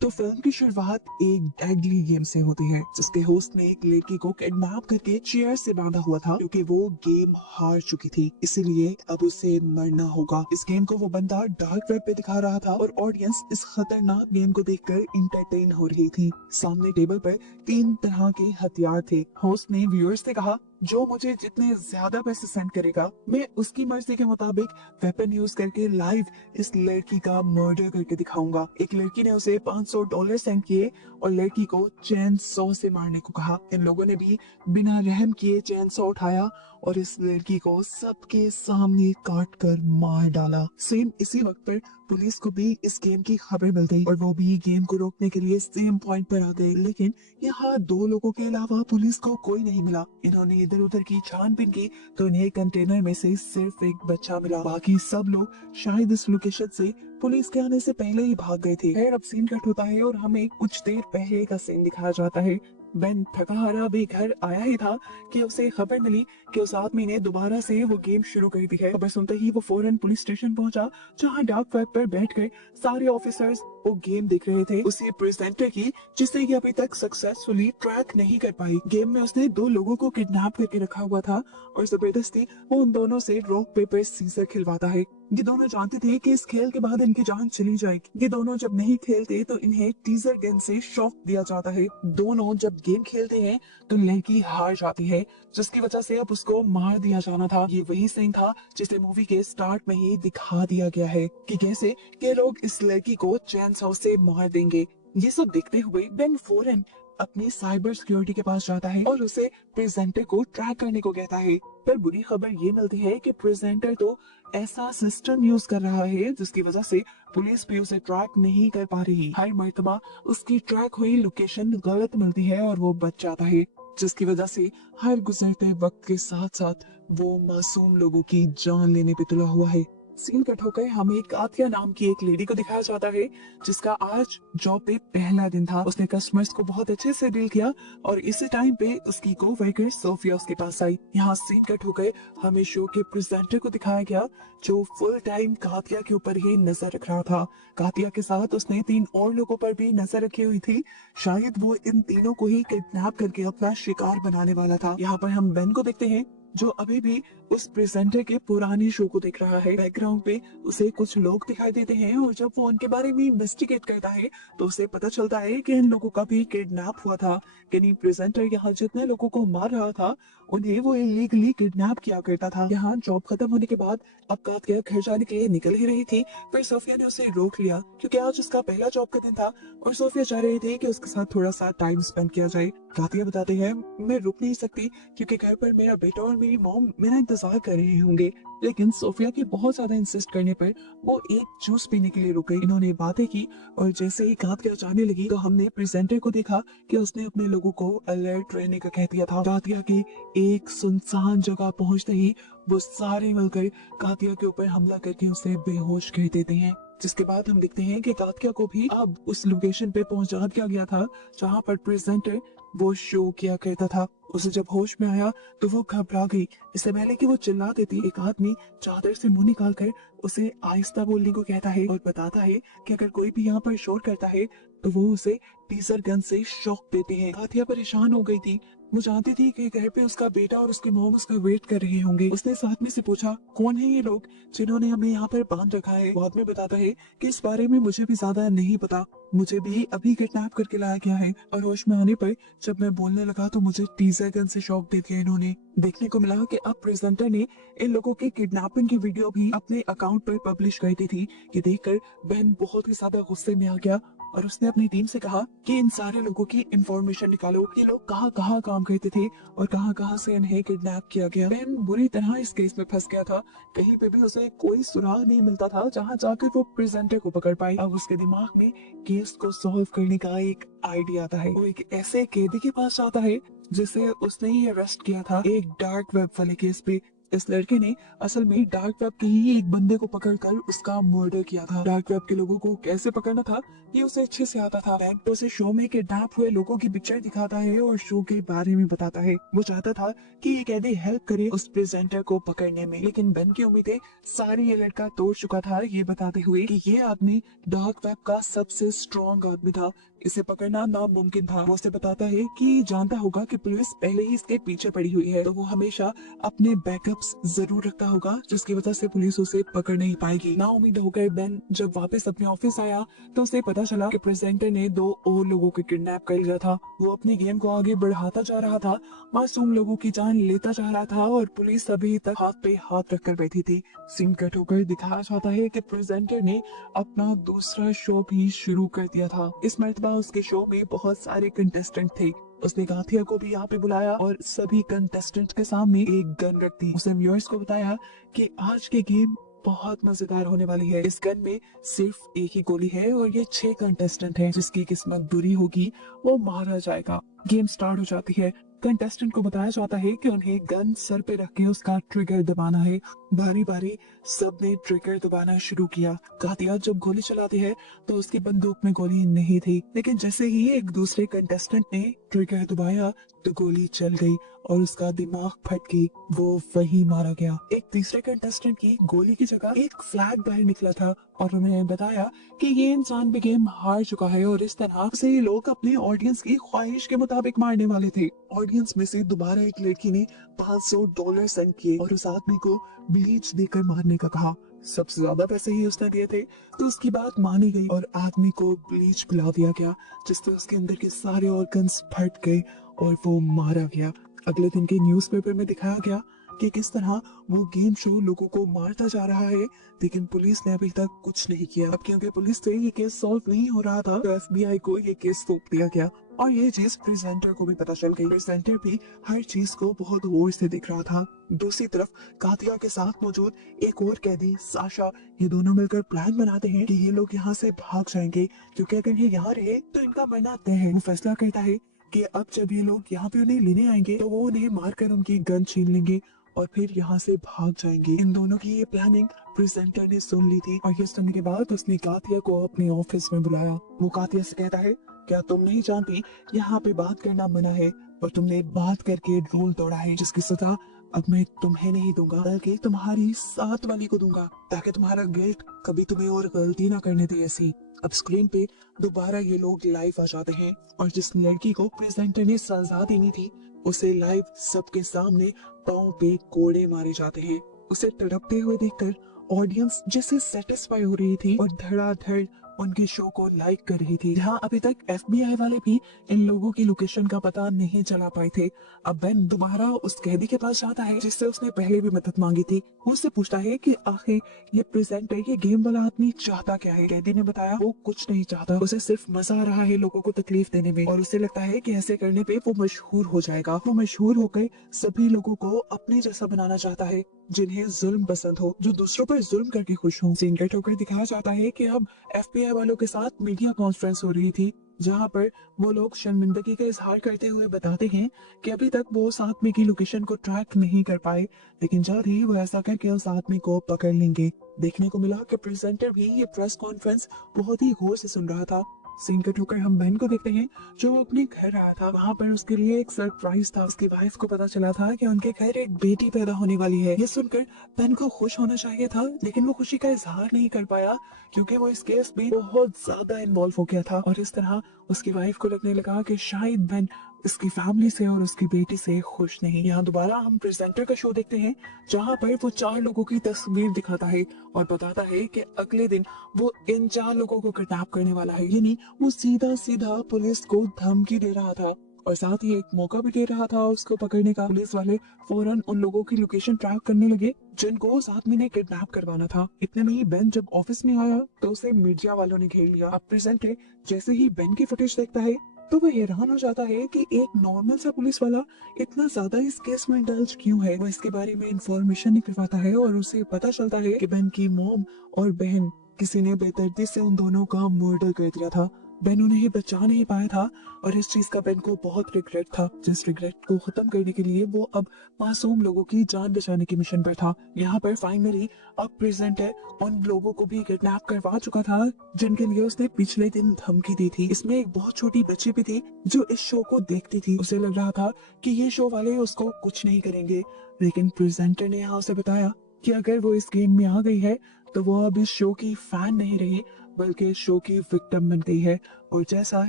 तो फिल्म की शुरुआत एक डेडली गेम से होती है, जिसके होस्ट ने एक लड़की को किडनैप करके चेयर से बांधा हुआ था, क्योंकि वो गेम हार चुकी थी, इसीलिए अब उसे मरना होगा। इस गेम को वो बंदा डार्क वेब पे दिखा रहा था और ऑडियंस इस खतरनाक गेम को देखकर इंटरटेन हो रही थी। सामने टेबल पर 3 तरह के हथियार थे। होस्ट ने व्यूअर्स से कहा, जो मुझे जितने ज्यादा पैसे सेंड करेगा, मैं उसकी मर्जी के मुताबिक वेपन यूज करके लाइव इस लड़की का मर्डर करके दिखाऊंगा। एक लड़की ने उसे $500 सेंड किए और लड़की को चैन सौ से मारने को कहा। इन लोगों ने भी बिना रहम किए चैन सौ उठाया और इस लड़की को सबके सामने काट कर मार डाला। सेम इसी वक्त पर पुलिस को भी इस गेम की खबर मिल गई और वो भी गेम को रोकने के लिए सेम पॉइंट पर आ गए, लेकिन यहाँ 2 लोगों के अलावा पुलिस को कोई नहीं मिला। इन्होंने इधर उधर की छानबीन की तो इन्हें कंटेनर में से सिर्फ एक बच्चा मिला। बाकी सब लोग शायद इस लोकेशन से पुलिस के आने से पहले ही भाग गए थे। खैर, अब सीन कट होता है और हमें कुछ देर पहले का सीन दिखाया जाता है। बेन थका हारा भी घर आया ही था कि उसे खबर मिली कि उस आदमी ने दोबारा से वो गेम शुरू कर दी है। खबर सुनते ही वो फौरन पुलिस स्टेशन पहुंचा, जहां डार्क वेब पर बैठकर सारे ऑफिसर्स वो गेम देख रहे थे। उसी प्रेजेंटर की, जिसे ये अभी तक सक्सेसफुली ट्रैक नहीं कर पाई। गेम में उसने 2 लोगों को किडनैप करके रखा हुआ था और जबरदस्ती वो उन दोनों से रॉक पेपर सीजर खिलवाता है। ये दोनों जानते थे कि इस खेल के बाद इनकी जान चली जाएगी। ये दोनों जब नहीं खेलते तो इन्हें टीजर गन से शॉक दिया जाता है। दोनों जब गेम खेलते हैं तो लड़की हार जाती है, जिसकी वजह से अब उसको मार दिया जाना था। ये वही सीन था जिसे मूवी के स्टार्ट में ही दिखा दिया गया है कि कैसे के लोग इस लड़की को चैन सौ से मार देंगे। ये सब देखते हुए बेन फौरन अपनी साइबर सिक्योरिटी के पास जाता है और उसे प्रेजेंटर को ट्रैक करने को कहता है। पर बुरी खबर ये मिलती है कि प्रेजेंटर तो ऐसा सिस्टम यूज कर रहा है जिसकी वजह से पुलिस भी उसे ट्रैक नहीं कर पा रही। हर मर्तबा उसकी ट्रैक हुई लोकेशन गलत मिलती है और वो बच जाता है, जिसकी वजह से हर गुजरते वक्त के साथ साथ वो मासूम लोगों की जान लेने पे तुला हुआ है। सीन कट होकर हमें कातिया नाम की एक लेडी को दिखाया जाता है, जिसका आज जॉब पे पहला दिन था। उसने कस्टमर्स को बहुत अच्छे से डील किया और इसी टाइम पे उसकी कोवर्कर सोफिया उसके पास आई। यहाँ सीन कट होकर हमें शो के प्रेजेंटर को दिखाया गया, जो फुल टाइम कातिया के ऊपर ही नजर रख रहा था। कातिया के साथ उसने 3 और लोगों पर भी नजर रखी हुई थी। शायद वो इन तीनों को ही किडनैप करके अपना शिकार बनाने वाला था। यहाँ पर हम बेन को देखते हैं, जो अभी भी उस प्रेजेंटर के पुराने शो को देख रहा है। बैकग्राउंड पे उसे कुछ लोग दिखाई देते हैं और जब वो उनके बारे में इन्वेस्टिगेट करता है तो उसे पता चलता है कि इन लोगों का भी किडनैप हुआ था। यानी प्रेजेंटर यहाँ जितने लोगों को मार रहा था, उन्हें वो इलीगली किडनैप किया करता था। यहाँ जॉब खत्म होने के बाद अब कातिया घर जाने के लिए निकल ही रही थी, फिर सोफिया ने उसे रोक लिया, क्योंकि आज उसका पहला जॉब का दिन था और सोफिया चाह रही थी कि उसके साथ थोड़ा सा टाइम स्पेंड किया जाए। कातिया बताते हैं, मैं रुक नहीं सकती क्योंकि घर पर मेरा बेटा और मेरी मॉम मेरा इंतजार कर रहे होंगे। लेकिन सोफिया के बहुत ज्यादा इंसिस्ट करने पर वो एक जूस पीने के लिए रुक गई। इन्होंने बातें की और जैसे ही कातिया जाने लगी तो हमने प्रेजेंटर को देखा कि उसने अपने लोगों को अलर्ट रहने का कह दिया था। कातिया के एक सुनसान जगह पहुंचते ही वो सारे मिलकर कातिया के ऊपर हमला करके उसे बेहोश कर देते हैं, जिसके बाद हम देखते हैं कि कातिया को भी अब उस लोकेशन पे पहुंचा दिया गया था जहां पर प्रेजेंटर वो शो किया करता था। उसे जब होश में आया तो वो घबरा गई। इससे पहले कि वो चिल्ला देती, एक आदमी चादर से मुंह निकाल कर उसे आहिस्ता बोलने को कहता है और बताता है कि अगर कोई भी यहाँ पर शोर करता है तो वो उसे टीजर गन से शॉक देते हैं। कातिया परेशान हो गई थी। वो जानती थी कि घर पे उसका बेटा और उसकी मॉम उसका वेट कर रहे होंगे। उसने साथ में से पूछा, कौन है ये लोग जिन्होंने हमें यहाँ पर बांध रखा है। वो आदमी बताता है कि इस बारे में मुझे भी ज्यादा नहीं पता, मुझे भी अभी किडनैप करके लाया गया है और होश में आने पर जब मैं बोलने लगा तो मुझे टीजर गन से शॉक दे दिया इन्होंने। देखने को मिला कि अब प्रेजेंटर ने इन लोगों की किडनैपिंग की वीडियो भी अपने अकाउंट पर पब्लिश कर दी थी। ये देखकर बहन बहुत ही ज्यादा गुस्से में आ गया और उसने अपनी टीम से कहा कि इन सारे लोगों की इंफॉर्मेशन निकालो, ये लोग कहाँ कहाँ काम करते थे और कहाँ कहाँ से इन्हें किडनैप किया गया। बहन बुरी तरह इस केस में फंस गया था। कहीं पे भी उसे कोई सुराग नहीं मिलता था जहाँ जाकर वो प्रेजेंटर को पकड़ पाए। अब उसके दिमाग में केस को सॉल्व करने का एक आइडिया आता है। वो एक ऐसे कैदी के पास जाता है जिसे उसने ही अरेस्ट किया था एक डार्क वेब वाले केस पे। इस लड़के ने असल में डार्क वेब के ही एक बंदे को पकड़कर उसका मर्डर किया था। डार्क वेब के लोगों को कैसे पकड़ना था ये उसे अच्छे से आता था। बेन उसे शो में किडनैप हुए लोगों की पिक्चर दिखाता है और शो के बारे में बताता है। वो चाहता था कि ये कैदी हेल्प करे उस प्रेजेंटर को पकड़ने में, लेकिन बेन की उम्मीदें सारी ये लड़का तोड़ चुका था, ये बताते हुए कि ये आदमी डार्क वेब का सबसे स्ट्रॉन्ग आदमी था, इसे पकड़ना नामुमकिन था। वो उसे बताता है कि जानता होगा कि पुलिस पहले ही इसके पीछे पड़ी हुई है, तो वो हमेशा अपने बैकअप्स जरूर रखता होगा, जिसकी वजह से पुलिस उसे पकड़ नहीं पाएगी। ना उम्मीद होकर बेन जब वापस अपने ऑफिस आया तो उसे पता चला कि प्रेजेंटर ने 2 और लोगों को किडनैप कर लिया था। वो अपने गेम को आगे बढ़ाता जा रहा था, मासूम लोगों की जान लेता जा रहा था और पुलिस अभी तक हाथ पे हाथ रखकर बैठी थी। सीन कट होकर दिखाया जाता है कि प्रेजेंटर ने अपना दूसरा शो भी शुरू कर दिया था। इस मर्तबा उसके शो में बहुत सारे कंटेस्टेंट थे। उसने गाथिया को भी यहाँ पे बुलाया और सभी कंटेस्टेंट के सामने एक गन रख दी। उसने व्यूअर्स को बताया कि आज की गेम बहुत मजेदार होने वाली है। इस गन में सिर्फ एक ही गोली है और ये 6 कंटेस्टेंट हैं। जिसकी किस्मत बुरी होगी वो मारा जाएगा। गेम स्टार्ट हो जाती है। कंटेस्टेंट को बताया जाता है कि उन्हें गन सर पे रख के उसका ट्रिगर दबाना है। बारी बारी सबने ट्रिगर दबाना शुरू किया। गातिया जब गोली चलाती है तो उसकी बंदूक में गोली नहीं थी, लेकिन जैसे ही एक दूसरे कंटेस्टेंट ने ट्रिगर दबाया तो गोली चल गई और उसका दिमाग फट गई। वो वही मारा गया। एक तीसरे कंटेस्टेंट की गोली की जगह एक फ्लैग बाहर निकला था और उन्हें बताया कि ये इंसान भी गेम हार चुका है और इस तरह से ये लोग अपने ऑडियंस की ख्वाहिश के मुताबिक मारने वाले थे। ऑडियंस में से दोबारा एक लड़की ने $500 सेंड किए और उस आदमी को ब्लीच देकर मारने का कहा। सबसे ज्यादा पैसे ही उसने दिए थे, तो उसकी बात मानी गई और आदमी को ब्लीच पिला दिया गया, जिससे उसके अंदर के सारे ऑर्गन्स फट गए और वो मारा गया। अगले दिन के न्यूज़पेपर में दिखाया गया कि किस तरह वो गेम शो लोगों को मारता जा रहा है, लेकिन पुलिस ने अभी तक कुछ नहीं किया। अब क्योंकि पुलिस से ये केस सॉल्व नहीं हो रहा था, तो FBI को ये केस सौंप दिया गया और ये चीज प्रेजेंटर को भी पता चल गई। प्रेजेंटर भी हर चीज को बहुत गौर से देख रहा था। दूसरी तरफ कातिया के साथ मौजूद एक और कैदी साशा, ये दोनों मिलकर प्लान बनाते हैं कि ये लोग यहाँ से भाग जाएंगे, क्योंकि अगर ये यहाँ रहे तो इनका मरना तय है। वो फैसला करता है कि अब जब ये लोग यहाँ पे उन्हें लेने आएंगे तो वो उन्हें मारकर उनकी गन छीन लेंगे और फिर यहाँ से भाग जाएंगे। इन दोनों की ये प्लानिंग प्रेजेंटर ने सुन ली थी और ये सुनने के बाद उसने कातिया को अपने ऑफिस में बुलाया। वो कातिया से कहता है, क्या तुम नहीं जानती यहाँ पे बात करना मना है और तुमने बात करके रूल तोड़ा है, जिसकी सजा अब मैं तुम्हें नहीं दूंगा बल्कि तुम्हारी साथ वाली को दूंगा, ताकि तुम्हारा गिल्ट कभी तुम्हें और गलती ना करने दे ऐसी। अब स्क्रीन पे दोबारा ये लोग लाइव आ जाते हैं और जिस लड़की को प्रेजेंटर ने सजा देनी थी उसे लाइव सबके सामने पांव पे कोड़े मारे जाते हैं। उसे तड़पते हुए देखकर ऑडियंस जिससे सेटिस्फाई हो रही थी और धड़ाधड़ उनके शो को लाइक कर रही थी। जहाँ अभी तक FBI वाले भी इन लोगों की लोकेशन का पता नहीं चला पाए थे। अब बेन दोबारा उस कैदी के पास जाता है जिससे उसने पहले भी मदद मांगी थी। वो उससे पूछता है कि आखिर ये प्रेजेंटर, ये गेम वाला आदमी चाहता क्या है। कैदी ने बताया वो कुछ नहीं चाहता, उसे सिर्फ मजा आ रहा है लोगों को तकलीफ देने में और उसे लगता है कि ऐसे करने पे वो मशहूर हो जाएगा। वो मशहूर होकर सभी लोगों को अपने जैसा बनाना चाहता है, जिन्हें जुल्म पसंद हो, जो दूसरों पर जुल्म करके खुश हो। सीन कट होकर दिखाया जाता है कि अब FBI वालों के साथ मीडिया कॉन्फ्रेंस हो रही थी, जहां पर वो लोग शर्मिंदगी का इजहार करते हुए बताते हैं कि अभी तक वो उस आदमी की लोकेशन को ट्रैक नहीं कर पाए, लेकिन जल्द ही वो ऐसा करके उस आदमी को पकड़ लेंगे। देखने को मिला कि प्रेजेंटर भी ये प्रेस कॉन्फ्रेंस बहुत ही गौर से सुन रहा था। सीन कट होकर हम बहन को देखते हैं जो अपने घर आया था। वहाँ पर उसके लिए एक सरप्राइज था। उसकी वाइफ को पता चला था कि उनके घर एक बेटी पैदा होने वाली है। ये सुनकर बहन को खुश होना चाहिए था, लेकिन वो खुशी का इजहार नहीं कर पाया क्योंकि वो इस केस में बहुत ज्यादा इन्वॉल्व हो गया था और इस तरह उसकी वाइफ को लगने लगा कि शायद बहन इसकी फैमिली से और उसकी बेटी से खुश नहीं। यहाँ दोबारा हम प्रेजेंटर का शो देखते हैं, जहाँ पर वो 4 लोगों की तस्वीर दिखाता है और बताता है कि अगले दिन वो इन 4 लोगों को किडनैप करने वाला है। यानी वो सीधा सीधा पुलिस को धमकी दे रहा था और साथ ही एक मौका भी दे रहा था उसको पकड़ने का। पुलिस वाले फौरन उन लोगों की लोकेशन ट्रैक करने लगे जिनको उस आदमी ने किडनैप करवाना था। इतने में ही बेन जब ऑफिस में आया तो उसे मीडिया वालों ने घेर लिया। अब प्रेजेंटर जैसे ही बेन की फुटेज देखता है तो वह हैरान हो जाता है कि एक नॉर्मल सा पुलिस वाला इतना ज्यादा इस केस में इंडल्ज क्यों है। वो इसके बारे में इंफॉर्मेशन निकलवाता है और उसे पता चलता है कि बेन की मॉम और बहन किसी ने बेदर्दी से उन दोनों का मर्डर कर दिया था। बेन उन्हें बचा नहीं पाया था और इस चीज का बेन को बहुत रिग्रेट था, जिस रिग्रेट को खत्म करने के लिए वो अब मासूम लोगों की जान बचाने की मिशन पर था। यहाँ पर फाइनली अब प्रेजेंटर उन लोगों को भी किडनैप करवा चुका था जिनके लिए उसने पिछले दिन धमकी दी थी। इसमें एक बहुत छोटी बच्ची भी थी जो इस शो को देखती थी। उसे लग रहा था कि ये शो वाले उसको कुछ नहीं करेंगे, लेकिन प्रेजेंटर ने यहाँ उसे बताया कि अगर वो इस गेम में आ गई है तो वो अब इस शो की फैन नहीं रही बल्कि शो की विक्टिम बन गई है, और जैसा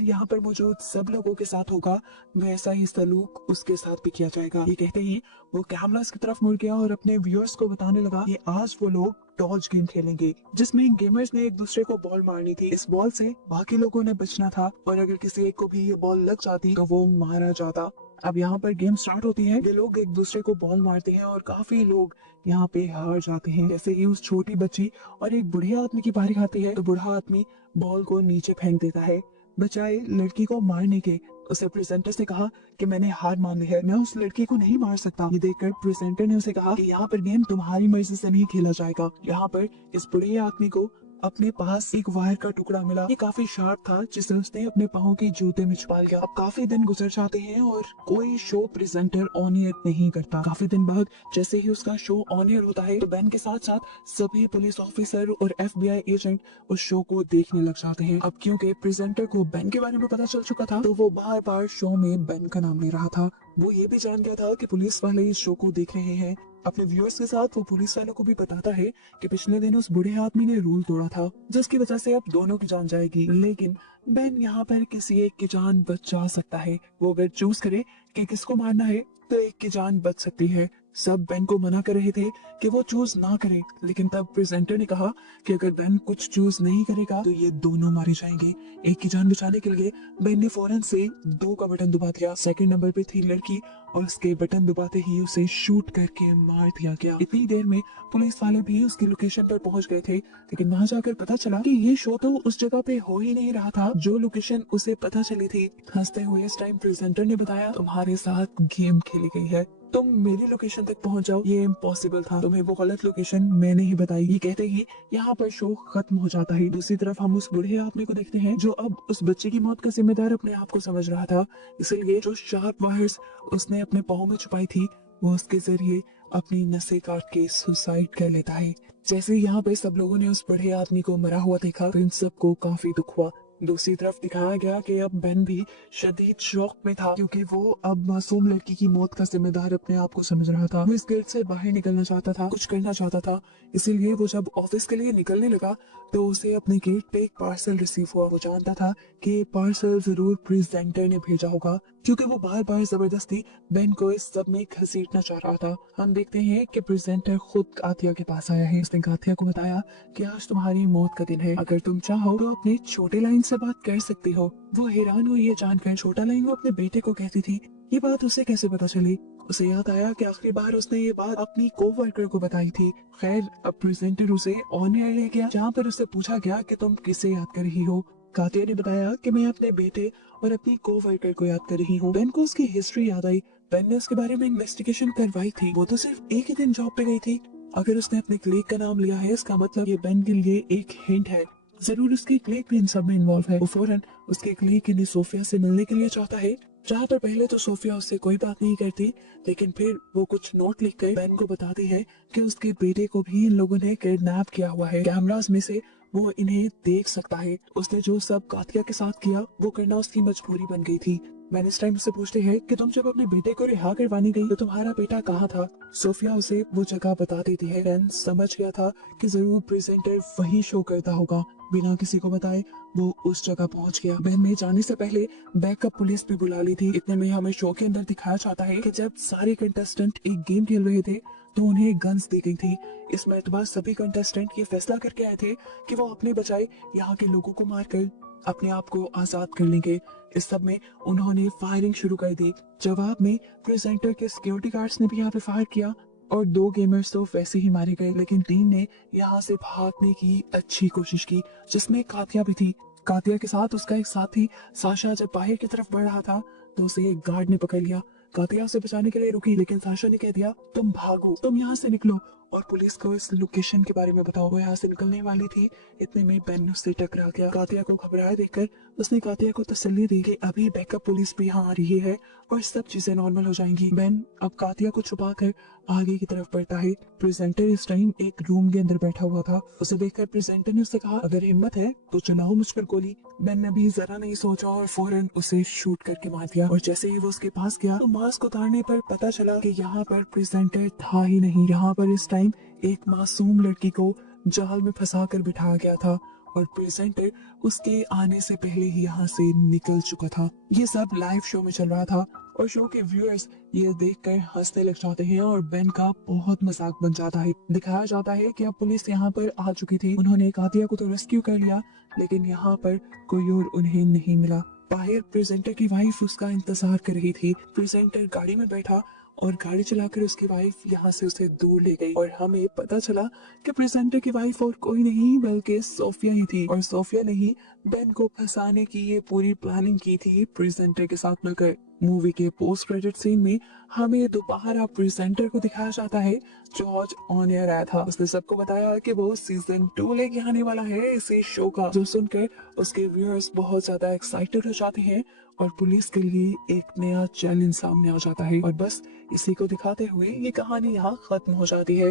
यहाँ पर मौजूद सब लोगों के साथ होगा वैसा ही सलूक उसके साथ भी किया जाएगा। ये कहते ही वो कैमरास की तरफ मुड़ गया और अपने व्यूअर्स को बताने लगा कि आज वो लोग डॉज गेम खेलेंगे जिसमें गेमर्स ने एक दूसरे को बॉल मारनी थी। इस बॉल से बाकी लोगों ने बचना था और अगर किसी एक को भी ये बॉल लग जाती तो वो मारा जाता। अब यहाँ पर गेम स्टार्ट होती है, ये लोग एक दूसरे को बॉल मारते हैं और काफी लोग यहाँ पे हार जाते हैं। जैसे ही उस छोटी बच्ची और एक बुढ़िया आदमी की बारी आती है तो बूढ़ा आदमी बॉल को नीचे फेंक देता है बचाए लड़की को मारने के। उसे प्रेजेंटर से कहा कि मैंने हार मान ली है, मैं उस लड़की को नहीं मार सकता। ये देखकर प्रेजेंटर ने उसे कहा कि यहाँ पर गेम तुम्हारी मर्जी से नहीं खेला जाएगा। यहाँ पर इस बुढ़े आदमी को अपने पास एक वायर का टुकड़ा मिला, ये काफी शार्प था जिसे उसने अपने पाँव के जूते में छुपा लिया। अब काफी दिन गुजर जाते हैं और कोई शो प्रेजेंटर ऑन एयर नहीं करता। काफी दिन बाद जैसे ही उसका शो ऑन एयर होता है तो बेन के साथ साथ सभी पुलिस ऑफिसर और FBI एजेंट उस शो को देखने लग जाते हैं। अब क्योंकि प्रेजेंटर को बेन के बारे में पता चल चुका था तो वो बार बार शो में बेन का नाम ले रहा था। वो ये भी जान गया था कि पुलिस वाले इस शो को देख रहे हैं। अपने व्यूअर्स के साथ वो पुलिस वालों को भी बताता है कि पिछले दिन उस बूढ़े आदमी ने रूल तोड़ा था जिसकी वजह से अब दोनों की जान जाएगी, लेकिन बेन यहाँ पर किसी एक की जान बचा सकता है। वो अगर चूज करे कि किसको मारना है तो एक की जान बच सकती है। सब बेन को मना कर रहे थे कि वो चूज ना करे, लेकिन तब प्रेजेंटर ने कहा कि अगर बेन कुछ चूज नहीं करेगा तो ये दोनों मारे जाएंगे। एक की जान बचाने के लिए बेन ने फौरन से 2 का बटन दबा दिया। सेकंड नंबर पे थी लड़की और उसके बटन दबाते ही उसे शूट करके मार दिया गया। इतनी देर में पुलिस वाले भी उसकी लोकेशन पर पहुंच गए थे, लेकिन वहां जाकर पता चला कि ये शो तो उस जगह पे हो ही नहीं रहा था जो लोकेशन उसे पता चली थी। हंसते हुए इस टाइम प्रेजेंटर ने बताया तुम्हारे साथ गेम खेली गई है, तुम मेरी लोकेशन तक पहुंच जाओ, ये इम्पॉसिबल था, तुम्हें वो गलत लोकेशन मैंने ही बताई। ये कहते ही यहाँ पर शो खत्म हो जाता है। दूसरी तरफ हम उस बूढ़े आदमी को देखते हैं जो अब उस बच्चे की मौत का जिम्मेदार अपने आप को समझ रहा था, इसलिए जो शार्प वायर्स उसने अपने पाँव में छुपाई थी वो उसके जरिए अपनी नसें काट के सुसाइड कर लेता है। जैसे यहाँ पे सब लोगों ने उस बूढ़े आदमी को मरा हुआ देखा तो इन सबको काफी दुख हुआ। दूसरी तरफ दिखाया गया कि अब बेन भी शदीद शौक में था क्योंकि वो अब मासूम लड़की की मौत का जिम्मेदार अपने आप को समझ रहा था। वो इस गिल्ड से बाहर निकलना चाहता था, कुछ करना चाहता था, इसीलिए वो जब ऑफिस के लिए निकलने लगा तो उसे अपने गेट पे एक पार्सल रिसीव हुआ। वो जानता था कि पार्सल जरूर प्रेजेंटर ने भेजा होगा क्योंकि वो बार बार जबरदस्ती बेन को इस सब में घसीटना चाह रहा था। हम देखते हैं कि प्रेजेंटर खुद कातिया के पास आया है। उसने कातिया को बताया कि आज तुम्हारी मौत का दिन है, अगर तुम चाहो तो अपने छोटे लाइन से बात कर सकती हो। वो हैरान हुई ये जानकर। छोटा लाइन वो अपने बेटे को कहती थी, ये बात उसे कैसे पता चली? उसे याद आया कि आखिरी बार उसने ये बात अपनी कोवर्कर को बताई थी। खैर अब प्रेजेंटर उसे ऑन एयर ले गया जहाँ पर उससे पूछा गया कि तुम किसे याद कर रही हो। कातिया ने बताया कि मैं अपने बेटे और अपनी कोवर्कर को याद कर रही हूँ। बेन को उसकी हिस्ट्री याद आई। बेन ने उसके बारे में इन्वेस्टिगेशन करवाई थी। वो तो सिर्फ एक ही दिन जॉब पे गई थी। अगर उसने अपने क्लीग का नाम लिया है इसका मतलब ये बेन के लिए एक हिंट है। जरूर उसकी क्लीग भी इन सब में इन्वॉल्व है। वो फौरन उसके क्लीग इन्हें सोफिया से मिलने के लिए चाहता है, जहाँ पर पहले तो सोफिया उससे कोई बात नहीं करती, लेकिन फिर वो कुछ नोट लिखकर बेन को बताती है कि उसके बेटे को भी इन लोगों ने किडनैप किया हुआ है। कैमरास में से वो इन्हें देख सकता है। उसने जो सब कातिया के साथ किया वो करना उसकी मजबूरी बन गई थी। मैंने इस टाइम उससे पूछते हैं कि तुम जब अपने बेटे को रिहा करवाने गई तो तुम्हारा बेटा कहाँ था? सोफिया उसे वो जगह बता देती है। बेन समझ गया था कि जरूर प्रेजेंटर वही शो करता होगा। बिना किसी को बताए वो उस जगह पहुंच गया। बेन ने जाने से पहले बैकअप पुलिस भी बुला ली थी। इतने में हमें शो के अंदर दिखाया जाता है कि जब सारे कंटेस्टेंट एक गेम खेल रहे थे तो उन्हें गन्स दी गई थी। इस एतबार सभी कंटेस्टेंट ये फैसला करके आए थे कि वो अपने बजाय यहाँ के लोगों को मारकर अपने आप को आजाद कर लेंगे। इस सब में उन्होंने फायरिंग शुरू कर दी। जवाब में प्रेजेंटर के सिक्योरिटी गार्ड्स ने भी यहाँ पे फायर किया और 2 गेमर्स तो वैसे ही मारे गए, लेकिन 3 ने यहाँ से भागने की अच्छी कोशिश की जिसमें कातिया भी थी। कातिया के साथ उसका एक साथी साशा जब बाहर की तरफ बढ़ रहा था तो उसे एक गार्ड ने पकड़ लिया। कातिया उसे बचाने के लिए रुकी, लेकिन साशा ने कह दिया तुम भागो, तुम यहाँ से निकलो। और पुलिस को इस लोकेशन के बारे में बताओ। वो यहाँ से निकलने वाली थी, इतने में बेन उससे टकरा गया। कातिया को घबराए देखकर उसने कातिया को तसल्ली दी कि अभी बैकअप पुलिस भी यहाँ आ रही है और सब चीजें नॉर्मल हो जाएंगी। बेन अब कातिया को छुपा कर आगे की तरफ बढ़ता है। प्रेजेंटर इस टाइम एक रूम के अंदर बैठा हुआ था। उसे देखकर प्रेजेंटर ने उससे कहा, अगर हिम्मत है तो चलाओ मुझ पर गोली। बेन ने भी जरा नहीं सोचा और फौरन उसे शूट करके मार दिया। और जैसे ही वो उसके पास गया तो मास्क उतारने पर पता चला कि यहाँ पर प्रेजेंटर था ही नहीं। यहाँ पर इस टाइम एक मासूम लड़की को जाल में फंसा कर बिठाया गया था और प्रेजेंटर उसके आने से पहले ही यहाँ से निकल चुका था। ये सब लाइव शो में चल रहा था और शो के व्यूअर्स ये देखकर हंसने लग जाते हैं और बेन का बहुत मजाक बन जाता है। दिखाया जाता है कि अब पुलिस यहाँ पर आ चुकी थी। उन्होंने कातिया को तो रेस्क्यू कर लिया, लेकिन यहाँ पर कोई और उन्हें नहीं मिला। बाहर प्रेजेंटर की वाइफ उसका इंतजार कर रही थी। प्रेजेंटर गाड़ी में बैठा और गाड़ी चलाकर उसकी वाइफ यहाँ से उसे दूर ले गई और हमें पता चला कि प्रेजेंटर की वाइफ और कोई नहीं बल्कि सोफिया ही थी। और सोफिया ने ही बेन को फंसाने की ये पूरी प्लानिंग की थी प्रेजेंटर के साथ मिलकर। मूवी के पोस्ट क्रेडिट सीन में हमें दोबारा प्रेजेंटर को दिखाया जाता है जो आज ऑन एयर आया था। उसने सबको बताया कि वो सीजन 2 लेके आने वाला है इसी शो का, जो सुनकर उसके व्यूअर्स बहुत ज्यादा एक्साइटेड हो जाते हैं और पुलिस के लिए एक नया चैलेंज सामने आ जाता है। और बस इसी को दिखाते हुए ये कहानी यहाँ खत्म हो जाती है।